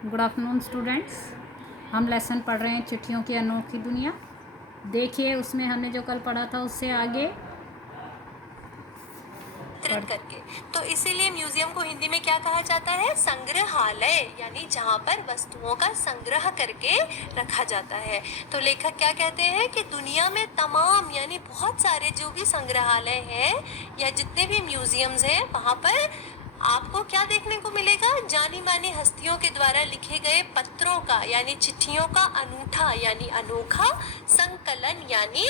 Good afternoon students. हम lesson पढ़ रहे हैं चिट्ठियों की अनोखी दुनिया। देखिए उसमें हमने जो कल पढ़ा था उससे आगे करके। तो इसीलिए म्यूजियम को हिंदी में क्या कहा जाता है? संग्रहालय, यानी जहाँ पर वस्तुओं का संग्रह करके रखा जाता है। तो लेखक क्या कहते हैं कि दुनिया में तमाम यानी बहुत सारे जो भी संग्रहालय हैं या जितने भी म्यूजियम्स हैं वहाँ पर आपको क्या देखने को मिलेगा? जानी मानी हस्तियों के द्वारा लिखे गए पत्रों का यानी चिट्ठियों का अनूठा यानी अनोखा संकलन यानी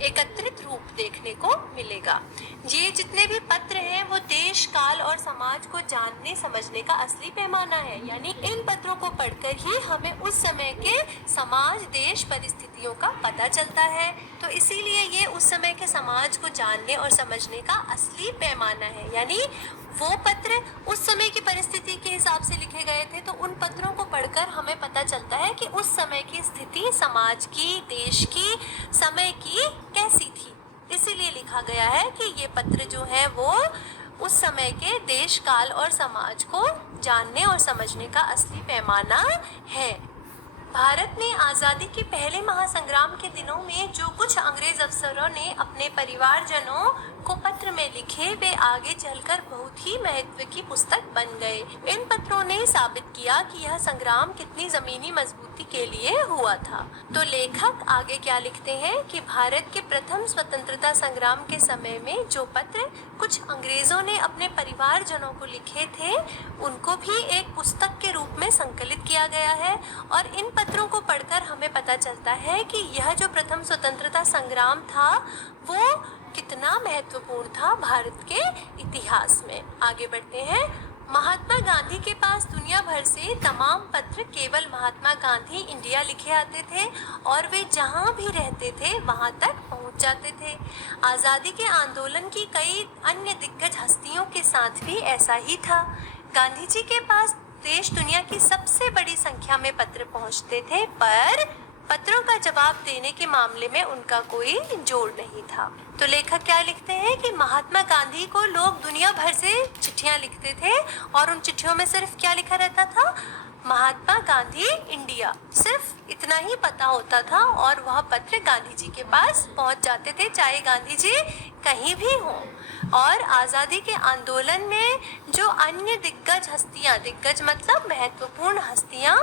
एकत्रित रूप देखने को मिलेगा। ये जितने भी पत्र हैं वो देश काल और समाज को जानने समझने का असली पैमाना है, यानी इन पत्रों को पढ़कर ही हमें उस समय के समाज देश परिस्थितियों का पता चलता है। तो इसीलिए ये उस समय के समाज को जानने और समझने का असली पैमाना है, यानी वो पत्र उस समय की परिस्थिति के हिसाब से लिखे गए थे। तो उन पत्रों को पढ़कर हमें पता चलता है कि उस समय की स्थिति समाज की, देश की, समय की कैसी थी। इसीलिए लिखा गया है कि ये पत्र जो है वो उस समय के देश काल और समाज को जानने और समझने का असली पैमाना है। भारत ने आज़ादी के पहले महासंग्राम के दिनों में जो कुछ अंग्रेज अफसरों ने अपने परिवारजनों को पत्र में लिखे वे आगे चलकर बहुत ही महत्व की पुस्तक बन गए। इन पत्रों ने साबित किया कि यह संग्राम कितनी जमीनी मजबूती के लिए हुआ था। तो लेखक आगे क्या लिखते हैं कि भारत के प्रथम स्वतंत्रता संग्राम के समय में जो पत्र कुछ अंग्रेजों ने अपने परिवारजनों को लिखे थे उनको भी एक पुस्तक के रूप में संकलित किया गया है। और इन पत्रों को पढ़कर हमें पता चलता है कि यह जो प्रथम स्वतंत्रता संग्राम था वो कितना महत्वपूर्ण था भारत के इतिहास में। आगे बढ़ते हैं। महात्मा गांधी के पास दुनिया भर से तमाम पत्र केवल महात्मा गांधी इंडिया लिखे आते थे और वे जहां भी रहते थे वहां तक पहुंच जाते थे। आज़ादी के आंदोलन की कई अन्य दिग्गज हस्तियों के साथ भी ऐसा ही था। गांधी जी के पास देश दुनिया की सबसे बड़ी संख्या में पत्र पहुंचते थे, पर पत्रों का जवाब देने के मामले में उनका कोई जोड़ नहीं था। तो लेखक क्या लिखते हैं कि महात्मा गांधी को लोग दुनिया भर से चिट्ठियां लिखते थे और उन चिट्ठियों में सिर्फ क्या लिखा रहता था? महात्मा गांधी इंडिया, सिर्फ इतना ही पता होता था और वह पत्र गांधी जी के पास पहुंच जाते थे, चाहे गांधी जी कहीं भी हों। और आज़ादी के आंदोलन में जो अन्य दिग्गज हस्तियां, दिग्गज मतलब महत्वपूर्ण हस्तियां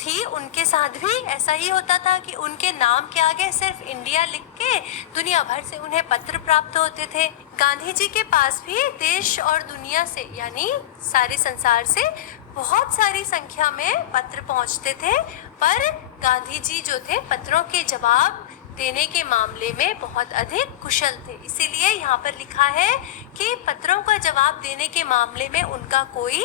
थी, उनके साथ भी ऐसा ही होता था कि उनके नाम के आगे सिर्फ इंडिया लिख के दुनिया भर से उन्हें पत्र प्राप्त होते थे। गांधी जी के पास भी देश और दुनिया से यानी सारे संसार से बहुत सारी संख्या में पत्र पहुंचते थे, पर गांधी जी जो थे पत्रों के जवाब देने के मामले में बहुत अधिक कुशल थे। इसीलिए यहाँ पर लिखा है कि पत्रों का जवाब देने के मामले में उनका कोई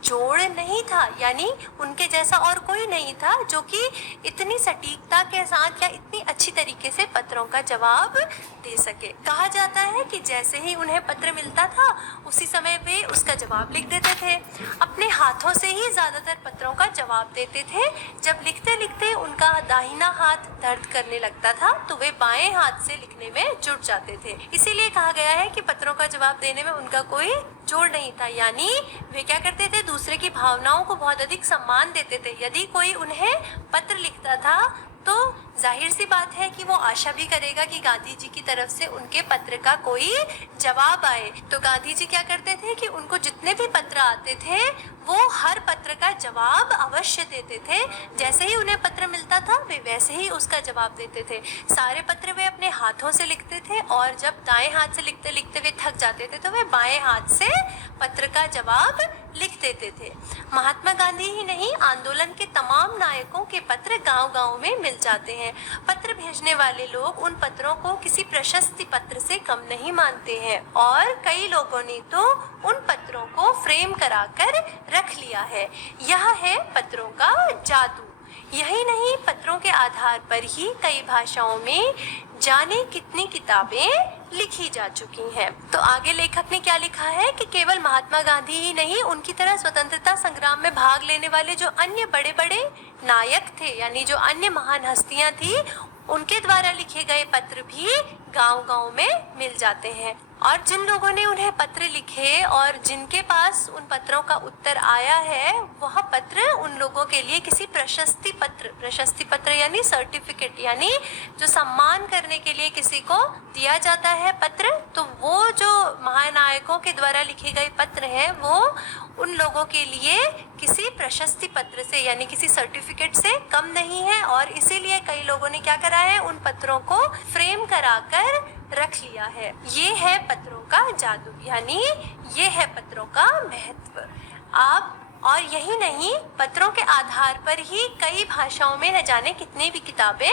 जोड़ नहीं था, यानी उनके जैसा और कोई नहीं था जो कि इतनी सटीकता के साथ या इतनी अच्छी तरीके से पत्रों का जवाब दे सके। कहा जाता है कि जैसे ही उन्हें पत्र मिलता था उसी समय वे उसका जवाब लिख देते थे। अपने हाथों से ही ज्यादातर पत्रों का जवाब देते थे। जब लिखते लिखते उनका दाहिना हाथ दर्द करने लगता था तो वे बाएं हाथ से लिखने में जुट जाते थे। इसीलिए कहा गया है कि पत्रों का जवाब देने में उनका कोई जोड़ नहीं था, यानी वे क्या करते थे? दूसरे की भावनाओं को बहुत अधिक सम्मान देते थे। यदि कोई उन्हें पत्र लिखता था तो जाहिर सी बात है कि वो आशा भी करेगा कि गांधी जी की तरफ से उनके पत्र का कोई जवाब आए। तो गांधी जी क्या करते थे कि उनको जितने भी पत्र आते थे वो हर पत्र का जवाब अवश्य देते थे। जैसे ही उन्हें पत्र मिलता था वे वैसे ही उसका जवाब देते थे। सारे पत्र वे अपने हाथों से लिखते थे और जब दाएं हाथ से लिखते लिखते वे थक जाते थे तो वे बाएं हाथ से पत्र का जवाब लिख देते थे। महात्मा गांधी ही नहीं, आंदोलन के तमाम नायकों के पत्र गांव-गांव में मिल जाते हैं। पत्र भेजने वाले लोग उन पत्रों को किसी प्रशस्ति पत्र से कम नहीं मानते हैं और कई लोगों ने तो उन पत्रों को फ्रेम कराकर रख लिया है। यह है पत्रों का जादू। यही नहीं, पत्रों के आधार पर ही कई भाषाओं में जाने कितनी किताबें लिखी जा चुकी हैं। तो आगे लेखक ने क्या लिखा है कि केवल महात्मा गांधी ही नहीं, उनकी तरह स्वतंत्रता संग्राम में भाग लेने वाले जो अन्य बड़े बड़े नायक थे, यानी जो अन्य महान हस्तियां थी, उनके द्वारा लिखे गए पत्र भी गांव-गांव में मिल जाते हैं। और जिन लोगों ने उन्हें पत्र लिखे और जिनके पास उन पत्रों का उत्तर आया है, वह पत्र उन लोगों के लिए किसी प्रशस्ति पत्र यानी सर्टिफिकेट, यानी जो सम्मान करने के लिए किसी को दिया जाता है पत्र, तो वो जो महानायकों के द्वारा लिखे गए पत्र हैं, वो उन लोगों के लिए किसी प्रशस्ति पत्र से यानी किसी सर्टिफिकेट से कम नहीं है। और इसीलिए कई लोगों ने क्या करा है, उन पत्रों को फ्रेम कराकर रख लिया है। ये है पत्रों का जादू, यानी ये है पत्रों का महत्व। आप और यही नहीं, पत्रों के आधार पर ही कई भाषाओं में न जाने कितनी भी किताबें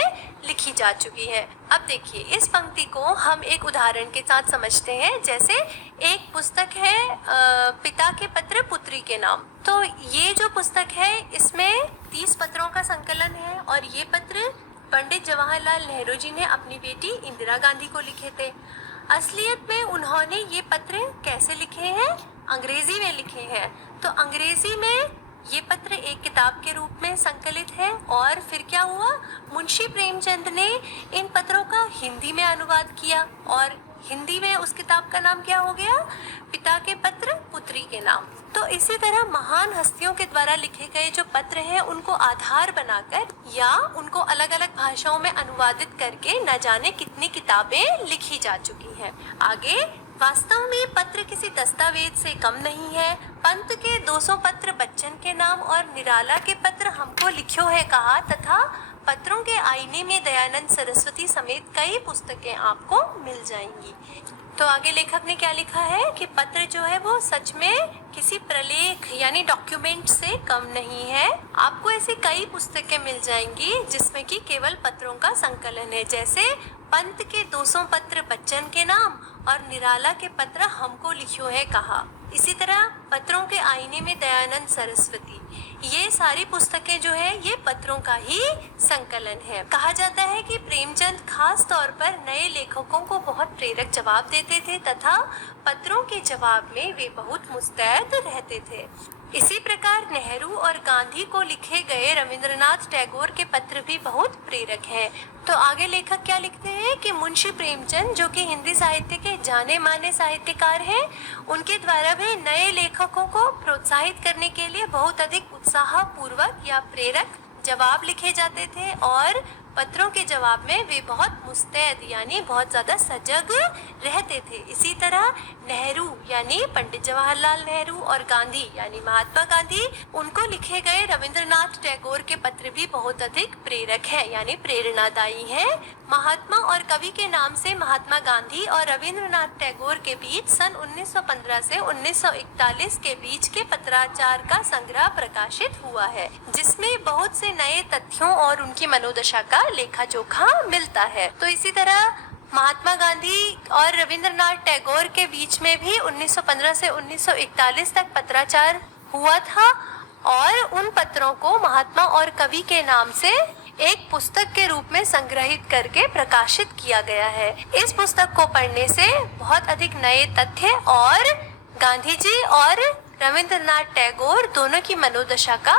लिखी जा चुकी हैं। अब देखिए, इस पंक्ति को हम एक उदाहरण के साथ समझते हैं। जैसे एक पुस्तक है पिता के पत्र पुत्री के नाम। तो ये जो पुस्तक है, इसमें 30 पत्रों का संकलन है और ये पत्र पंडित जवाहरलाल नेहरू जी ने अपनी बेटी इंदिरा गांधी को लिखे थे। असलियत में उन्होंने ये पत्र कैसे लिखे हैं? अंग्रेजी में लिखे हैं। तो अंग्रेजी में ये पत्र एक किताब के रूप में संकलित है। और फिर क्या हुआ, मुंशी प्रेमचंद ने इन पत्रों का हिंदी में अनुवाद किया और हिंदी में उस किताब का नाम क्या हो गया, पिता के पत्र पुत्री के नाम। तो इसी तरह महान हस्तियों के द्वारा लिखे गए जो पत्र हैं, उनको आधार बनाकर या उनको अलग अलग भाषाओं में अनुवादित करके न जाने कितनी किताबें लिखी जा चुकी हैं। आगे, वास्तव में पत्र किसी दस्तावेज से कम नहीं है। पंत के 200 पत्र बच्चन के नाम और निराला के पत्र हमको लिखो है कहा, तथा पत्रों के आईने में दयानंद सरस्वती समेत कई पुस्तकें आपको मिल जाएंगी। तो आगे लेखक ने क्या लिखा है कि पत्र जो है वो सच में किसी प्रलेख यानी डॉक्यूमेंट से कम नहीं है। आपको ऐसी कई पुस्तकें मिल जाएंगी जिसमें कि केवल पत्रों का संकलन है। जैसे पंत के 200 पत्र बच्चन के नाम और निराला के पत्र हमको लिखो है कहा। इसी तरह पत्रों के आईने में दयानंद सरस्वती, ये सारी पुस्तकें जो है ये पत्रों का ही संकलन है। कहा जाता है कि प्रेमचंद खास तौर पर नए लेखकों को बहुत प्रेरक जवाब देते थे तथा पत्रों के जवाब में वे बहुत मुस्तैद रहते थे। इसी प्रकार नेहरू और गांधी को लिखे गए रविंद्रनाथ टैगोर के पत्र भी बहुत प्रेरक हैं। तो आगे लेखक क्या लिखते हैं कि मुंशी प्रेमचंद, जो कि हिंदी साहित्य के जाने माने साहित्यकार हैं, उनके द्वारा भी नए लेखकों को प्रोत्साहित करने के लिए बहुत अधिक उत्साहपूर्वक या प्रेरक जवाब लिखे जाते थे और पत्रों के जवाब में वे बहुत मुस्तैद यानी बहुत ज़्यादा सजग रहते थे। इसी तरह नेहरू यानी पंडित जवाहरलाल नेहरू और गांधी यानी महात्मा गांधी, उनको लिखे गए रविंद्रनाथ टैगोर के पत्र भी बहुत अधिक प्रेरक है यानी प्रेरणादायी है। महात्मा और कवि के नाम से महात्मा गांधी और रविंद्रनाथ टैगोर के बीच सन 1915 से 1941 के बीच के पत्राचार का संग्रह प्रकाशित हुआ है, जिसमें बहुत से नए तथ्यों और उनकी मनोदशा का लेखा जोखा मिलता है। तो इसी तरह महात्मा गांधी और रविंद्रनाथ टैगोर के बीच में भी 1915 से 1941 तक पत्राचार हुआ था और उन पत्रों को महात्मा और कवि के नाम से एक पुस्तक के रूप में संग्रहित करके प्रकाशित किया गया है। इस पुस्तक को पढ़ने से बहुत अधिक नए तथ्य और गांधी जी और रविंद्रनाथ टैगोर दोनों की मनोदशा का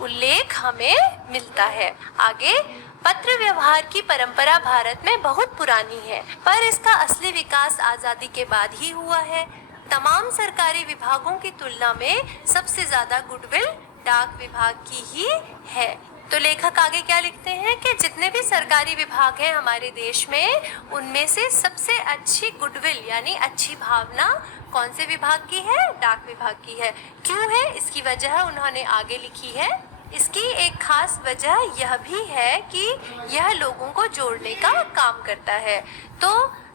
उल्लेख हमें मिलता है। आगे, पत्र व्यवहार की परंपरा भारत में बहुत पुरानी है, पर इसका असली विकास आजादी के बाद ही हुआ है। तमाम सरकारी विभागों की तुलना में सबसे ज्यादा गुडविल डाक विभाग की ही है। तो लेखक आगे क्या लिखते हैं कि जितने भी सरकारी विभाग हैं हमारे देश में, उनमें से सबसे अच्छी गुडविल यानी अच्छी भावना कौन से विभाग की है? डाक विभाग की है। क्यों है? इसकी वजह उन्होंने आगे लिखी है। इसकी एक खास वजह यह भी है कि यह लोगों को जोड़ने का काम करता है। तो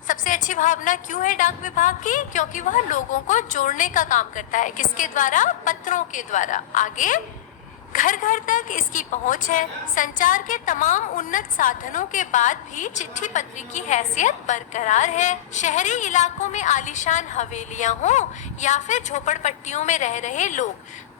सबसे अच्छी भावना क्यों है डाक विभाग की? क्योंकि वह लोगों को जोड़ने का काम करता है। किसके द्वारा? पत्रों के द्वारा। आगे, घर घर तक इसकी पहुंच है। संचार के तमाम उन्नत साधनों के बाद भी चिट्ठी पत्री की हैसियत बरकरार है। शहरी इलाकों में आलीशान हवेलियां हों या फिर झोपड़पट्टियों में रह रहे लोग,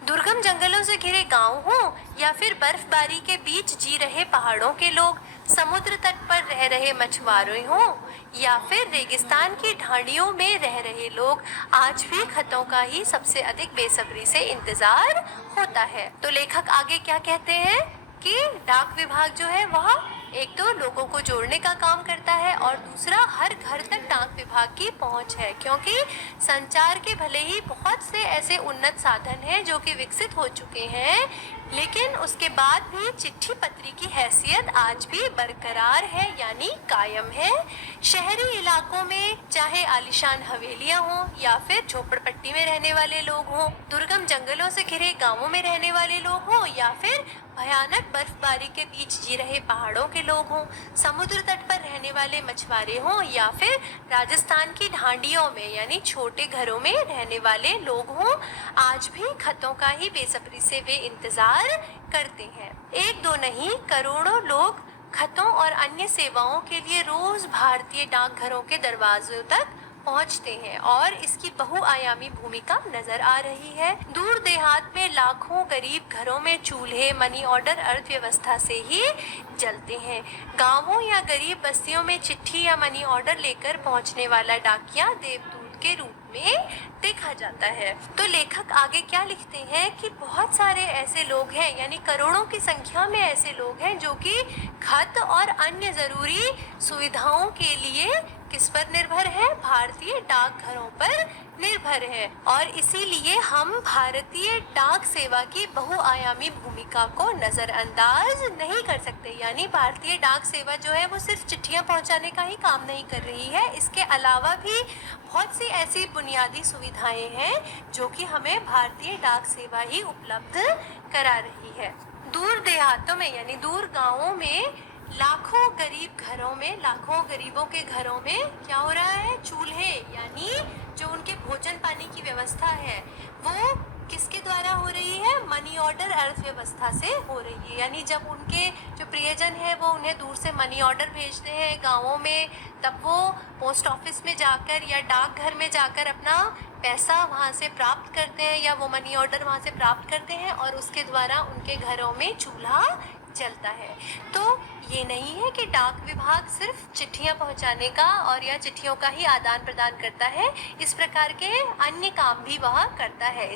दुर्गम जंगलों से घिरे गांव हों या फिर बर्फबारी के बीच जी रहे पहाड़ों के लोग, समुद्र तट पर रह रहे मछुआरे हों या फिर रेगिस्तान की ढांडियों में रह रहे लोग, आज भी खतों का ही सबसे अधिक बेसब्री से इंतजार होता है। तो लेखक आगे क्या कहते हैं कि डाक विभाग जो है वह एक तो लोगों को जोड़ने का काम करता है और दूसरा हर घर तक डाक विभाग की पहुंच है, क्योंकि संचार के भले ही बहुत से ऐसे उन्नत साधन हैं जो कि विकसित हो चुके हैं, लेकिन उसके बाद भी चिट्ठी पत्री की हैसियत आज भी बरकरार है, यानी कायम है। शहरी इलाकों में चाहे आलीशान हवेलियां हों या फिर झोपड़पट्टी में रहने वाले लोग हों, दुर्गम जंगलों से घिरे गांवों में रहने वाले लोग हों या फिर भयानक बर्फबारी के बीच जी रहे पहाड़ों के लोग हों, समुद्र तट पर रहने वाले मछुआरे हों या फिर राजस्थान की ढांडियों में यानी छोटे घरों में रहने वाले लोग हों, आज भी खतों का ही बेसब्री से वे इंतजार करते हैं। एक दो नहीं, करोड़ों लोग खतों और अन्य सेवाओं के लिए रोज भारतीय डाकघरों के दरवाजों तक पहुंचते हैं और इसकी बहुआयामी भूमिका नजर आ रही है। दूर देहात में लाखों गरीब घरों में चूल्हे मनी ऑर्डर अर्थव्यवस्था से ही जलते हैं। गांवों या गरीब बस्तियों में चिट्ठी या मनी ऑर्डर लेकर पहुंचने वाला डाकिया देवदूत के रूप में देखा जाता है। तो लेखक आगे क्या लिखते हैं कि बहुत सारे ऐसे लोग हैं, यानी करोड़ों की संख्या में ऐसे लोग हैं जो कि खत और अन्य जरूरी सुविधाओं के लिए किस पर निर्भर है? भारतीय डाकघरों पर निर्भर है। और इसीलिए हम भारतीय डाक सेवा की बहुआयामी भूमिका को नजरअंदाज नहीं कर सकते। यानी भारतीय डाक सेवा जो है वो सिर्फ चिट्ठियां पहुंचाने का ही काम नहीं कर रही है, इसके अलावा भी बहुत सी ऐसी बुनियादी सुविधाएं हैं जो कि हमें भारतीय डाक सेवा ही उपलब्ध करा रही है। दूर देहातों में यानी दूर गांवों में लाखों गरीब घरों में, लाखों गरीबों के घरों में क्या हो रहा है? चूल्हे यानी जो उनके भोजन पानी की व्यवस्था है वो किसके द्वारा हो रही है? मनी ऑर्डर अर्थव्यवस्था से हो रही है। यानी जब उनके जो प्रियजन है वो उन्हें दूर से मनी ऑर्डर भेजते हैं गाँवों में, तब वो पोस्ट ऑफिस में जाकर या डाकघर में जाकर अपना पैसा वहाँ से प्राप्त करते हैं या वो मनी ऑर्डर वहाँ से प्राप्त करते हैं और उसके द्वारा उनके घरों में चूल्हा चलता है। तो ये नहीं है कि डाक विभाग सिर्फ चिट्ठियां पहुंचाने का और या चिट्ठियों का ही आदान प्रदान करता है, इस प्रकार के अन्य काम भी वह करता है।